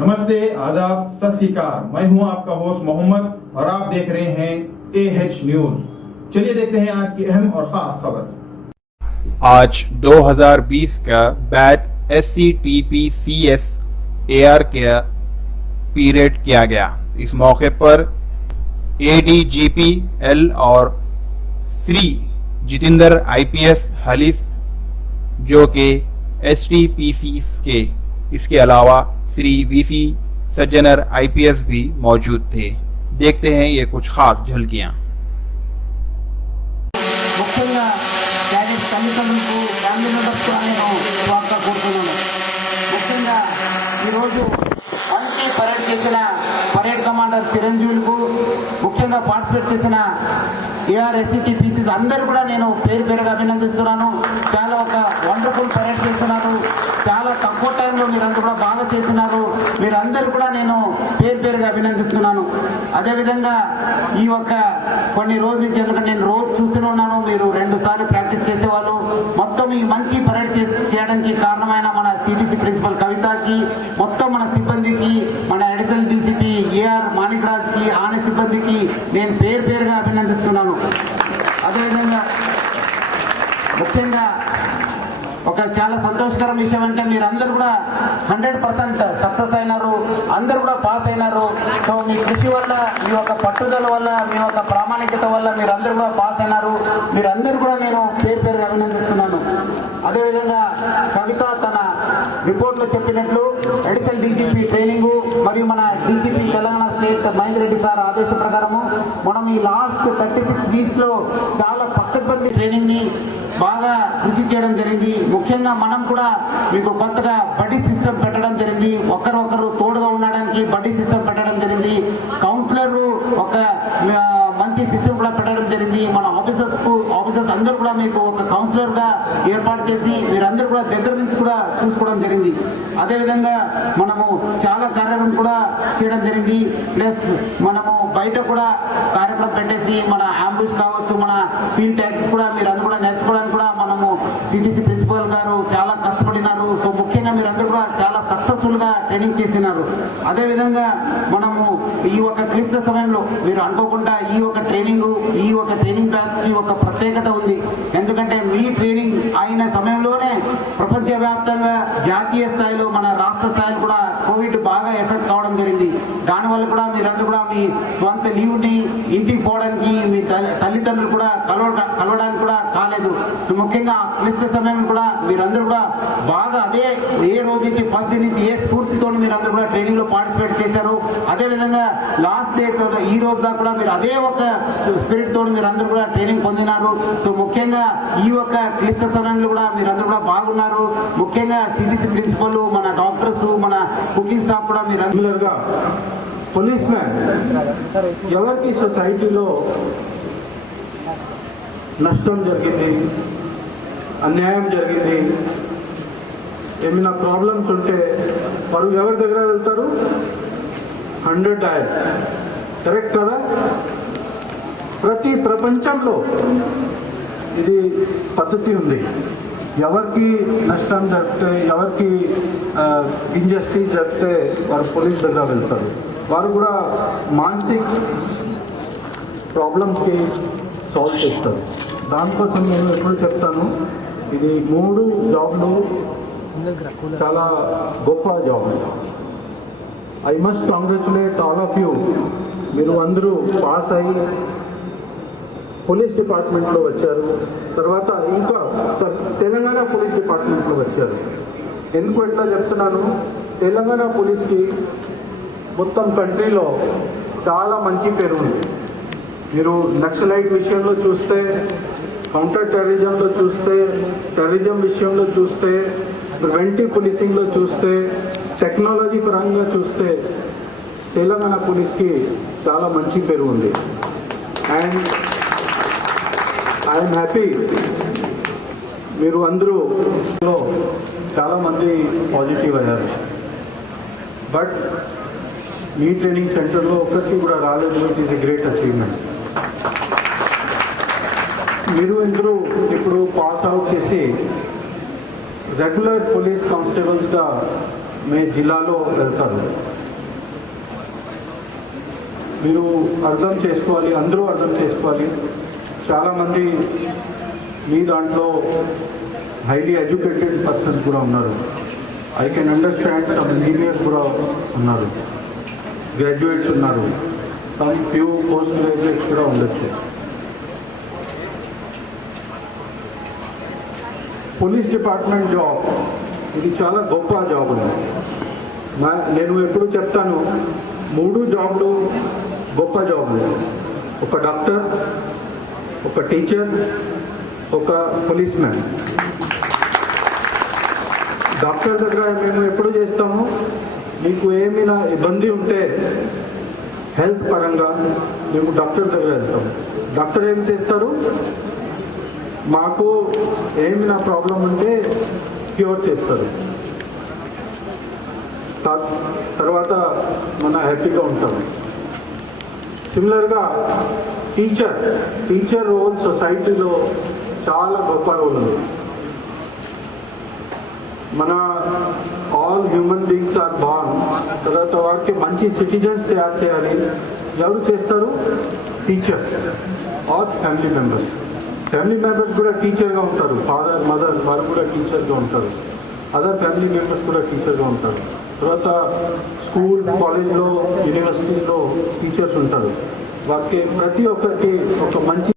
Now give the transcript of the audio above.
नमस्ते, आदाब, सत श्री अकाल। मैं हूं आपका होस्ट मोहम्मद और आप देख रहे हैं AH न्यूज। चलिए देखते हैं आज की अहम और खास खबर। आज 2020 का बैच SCTPCS AR का पीरियड किया गया। इस मौके पर ADGPL और श्री जितेंद्र IPS हलीस जो के STPC के, इसके अलावा श्री VC सज्जनर IPS भी मौजूद थे। देखते हैं ये कुछ खास झलकियां। ముఖ్యంగా క్యాడెట్ తల్లిదండ్రులకు ఫ్యామిలీ మెంబర్స్ కూడా నేను స్వాగతం కోరుతున్నాను. ముఖ్యంగా ఈరోజు మంచి పరేడ్ చేసిన పరేడ్ కమాండర్ చిరంజీవులకు, ముఖ్యంగా పార్టిసిపేట్ చేసిన ARSCTPCs అందరూ కూడా నేను పేరు పేరుగా అభినందిస్తున్నాను. చాలా ఒక వండర్ఫుల్ పరేడ్ చేస్తున్నారు. చాలా తక్కువ టైంలో మీరందరూ కూడా బాగా చేసినారు. మీరందరూ కూడా నేను పేరు పేరుగా అభినందిస్తున్నాను. అదేవిధంగా ఈ యొక్క కొన్ని రోజుల నుంచి, ఎందుకంటే నేను రోజు చూస్తూనే ఉన్నాను, మీరు 2 సార్లు ప్రాక్టీస్ చేసేవాళ్ళు. మొత్తం ఈ మంచి పరేడ్ చేయడానికి కారణమైన మన CDC ప్రిన్సిపల్ కవితకి, మొత్తం మన సిబ్బందికి, మన అడిషనల్ DCP AR మాణిక్రాజ్కి, ఆన సిబ్బందికి నేను పేరు పేరుగా అభినందిస్తున్నాను. అదేవిధంగా ముఖ్యంగా ఒక చాలా సంతోషకరం విషయం అంటే మీరందరూ కూడా 100% సక్సెస్ అయినారు. అందరూ కూడా పాస్ అయినారు. సో మీ కృషి వల్ల, మీ యొక్క పట్టుదల వల్ల, మీ యొక్క ప్రామాణికత వల్ల మీరందరూ కూడా పాస్ అయినారు. మీరందరూ కూడా నేను పేరు పేరుగా అభినందిస్తున్నాను. అదేవిధంగా కవిత తన రిపోర్ట్లో చెప్పినట్లు అడిషనల్ DGP ట్రైనింగ్ మరియు మన DGP Telangana state Mahender Reddy sir ఆదేశం ప్రకారము మనం ఈ లాస్ట్ 36 వీక్స్లో చాలా పక్కపట్టి ట్రైనింగ్ని బాగా కృషి చేయడం జరిగింది. ముఖ్యంగా మనం కూడా మీకు కొత్తగా బడ్డీ సిస్టమ్ పెట్టడం జరిగింది. ఒకరొకరు తోడుగా ఉండడానికి బడ్డీ సిస్టమ్ పెట్టడం జరిగింది. కౌన్సిలర్ ఒక మంచి సిస్టమ్ కూడా పెట్టడం జరిగింది. మన ఆఫీసర్స్ అందరూ కూడా మీకు ఒక కౌన్సిలర్ గా ఏర్పాటు చేసి మీరందరూ కూడా దగ్గర నుంచి కూడా చూసుకోవడం జరిగింది. అదేవిధంగా మనము చాలా కార్యక్రమం కూడా చేయడం జరిగింది. ప్లస్ మనము బయట కూడా కార్యక్రమం పెట్టేసి మన అంబుష్ కావచ్చు, మన ఫీల్డ్ ట్యాక్స్ కూడా మీరందరూ కూడా నేర్చుకోవడానికి కూడా మనము CDC ప్రిన్సిపల్ గారు చాలా కష్టపడినారు. సో ముఖ్యంగా మీరందరూ కూడా చాలా సక్సెస్ఫుల్ గా ట్రైనింగ్ చేసినారు. అదేవిధంగా మనము ఈ ఒక క్లిష్ట సమయంలో మీరు అనుకోకుండా ఈ ఒక ట్రైనింగ్ బ్యాచ్ కి ఒక ప్రత్యేకత ఉంది. ఎందుకంటే మీ ట్రైనింగ్ అయిన సమయంలోనే ప్రపంచవ్యాప్తంగా జాతీయ స్థాయిలో, మన రాష్ట్ర స్థాయిలో కూడా కోవిడ్ బాగా ఎఫెక్ట్ కావడం జరిగింది. దానివల్ల కూడా మీరందరూ కూడా మీ స్వంత లీవ్ని ఇంటికి పోవడానికి, మీ తల్లిదండ్రులు కూడా కలవడానికి కూడా కాలేదు. సో ముఖ్యంగా ఆ క్లిష్ట సమయం కూడా మీరందరూ కూడా బాగా అదే ఏ రోజు నుంచి ఫస్ట్ డే నుంచి ఏ స్ఫూర్తితో మీరందరూ కూడా ట్రైనింగ్ లో పార్టిసిపేట్ చేశారు. అదేవిధంగా లాస్ట్ డే ఈ రోజు దాకా కూడా మీరు అదే ఒక స్పిరిట్ తోటి మీరందరూ కూడా ట్రైనింగ్ పొందినారు. సో ముఖ్యంగా ఈ యొక్క క్లిష్ట సమయంలో కూడా మీరందరూ కూడా బాగున్నారు. ముఖ్యంగా CDC ప్రిన్సిపల్, మన డాక్టర్స్, మన కుకింగ్ స్టాఫ్ కూడా మీరు పోలీస్ మ్యాన్ ఎవరికి సొసైటీలో నష్టం జరిగింది, అన్యాయం జరిగింది, ఏమైనా ప్రాబ్లమ్స్ ఉంటే వారు ఎవరి దగ్గర వెళ్తారు? 100 డయల్. కరెక్ట్ కదా? ప్రతి ప్రపంచంలో ఇది పద్ధతి ఉంది. ఎవరికి నష్టం జరిగితే, ఎవరికి ఇంజస్టిస్ జరిగితే వారు పోలీస్ దగ్గర వెళ్తారు. వారు కూడా మానసిక ప్రాబ్లమ్స్కి సాల్వ్ చేస్తారు. దానికోసం నేను ఎప్పుడు చెప్తాను, ఇది 3 జాబ్లు చాలా గొప్ప job. I must congratulate all of you. మీరు అందరూ పాస్ అయ్యి పోలీస్ డిపార్ట్మెంట్లో వచ్చారు. తర్వాత ఇంకా తెలంగాణ పోలీస్ డిపార్ట్మెంట్లో వచ్చారు. ఎందుకు ఎట్లా చెప్తున్నాను, తెలంగాణ పోలీస్కి మొత్తం కంట్రీలో చాలా మంచి పేరు ఉంది. మీరు నక్సలైట్ విషయంలో చూస్తే, కౌంటర్ టెర్రరిజంలో చూస్తే, టెర్రరిజం విషయంలో చూస్తే, ప్రివెంటివ్ పోలీసింగ్లో చూస్తే, టెక్నాలజీ పరంగా చూస్తే తెలంగాణ పోలీస్కి చాలా మంచి పేరు ఉంది. అండ్ ఐఎమ్ హ్యాపీ మీరు అందరూ చాలామంది పాజిటివ్ అయ్యారు. బట్ మీ ట్రైనింగ్ సెంటర్లో ఒకరికి కూడా రాలేదు. It is a great achievement. మీరు అందరూ ఇప్పుడు పాస్ అవుట్ చేసి రెగ్యులర్ పోలీస్ కానిస్టేబుల్స్గా మీ జిల్లాలో వెళ్తారు. మీరు అర్థం చేసుకోవాలి, అందరూ అర్థం చేసుకోవాలి. చాలామంది మీ దాంట్లో హైలీ ఎడ్యుకేటెడ్ పర్సన్స్ కూడా ఉన్నారు. I can understand some engineers కూడా ఉన్నారు, గ్రాడ్యుయేట్స్ ఉన్నారు, సమ్ ఫ్యూ పోస్ట్ గ్రాడ్యుయేట్స్ కూడా ఉండొచ్చు. పోలీస్ డిపార్ట్మెంట్ జాబ్ ఇది చాలా గొప్ప జాబ్ ఉంది. నేను ఎప్పుడు చెప్తాను, 3 జాబ్లు గొప్ప జాబ్లు. ఒక డాక్టర్, ఒక టీచర్, ఒక పోలీస్ మ్యాన్. డాక్టర్ దగ్గర మేము ఎప్పుడు చేస్తాము, మీకు ఏమైనా ఇబ్బంది ఉంటే హెల్త్ పరంగా మేము డాక్టర్ దగ్గర వెళ్తాము. డాక్టర్ ఏం చేస్తారు, మాకు ఏమైనా ప్రాబ్లం ఉంటే క్యూర్ చేస్తారు, తర్వాత మన హ్యాపీగా ఉంటాం. సిమిలర్గా టీచర్ రోల్ సొసైటీలో చాలా గొప్ప రోల్ ఉంది. మన all human beings are born, తర్వాత వారికి మంచి సిటిజన్స్ తయారు చేయాలి. ఎవరు చేస్తారు, teachers or family members. Family members కూడా టీచర్గా ఉంటారు, ఫాదర్ మదర్ వారు కూడా టీచర్గా ఉంటారు, అదర్ ఫ్యామిలీ మెంబర్స్ కూడా టీచర్గా ఉంటారు. తర్వాత స్కూల్, కాలేజ్లో, యూనివర్సిటీలో టీచర్స్ ఉంటారు. వారికి ప్రతి ఒక్కరికి ఒక మంచి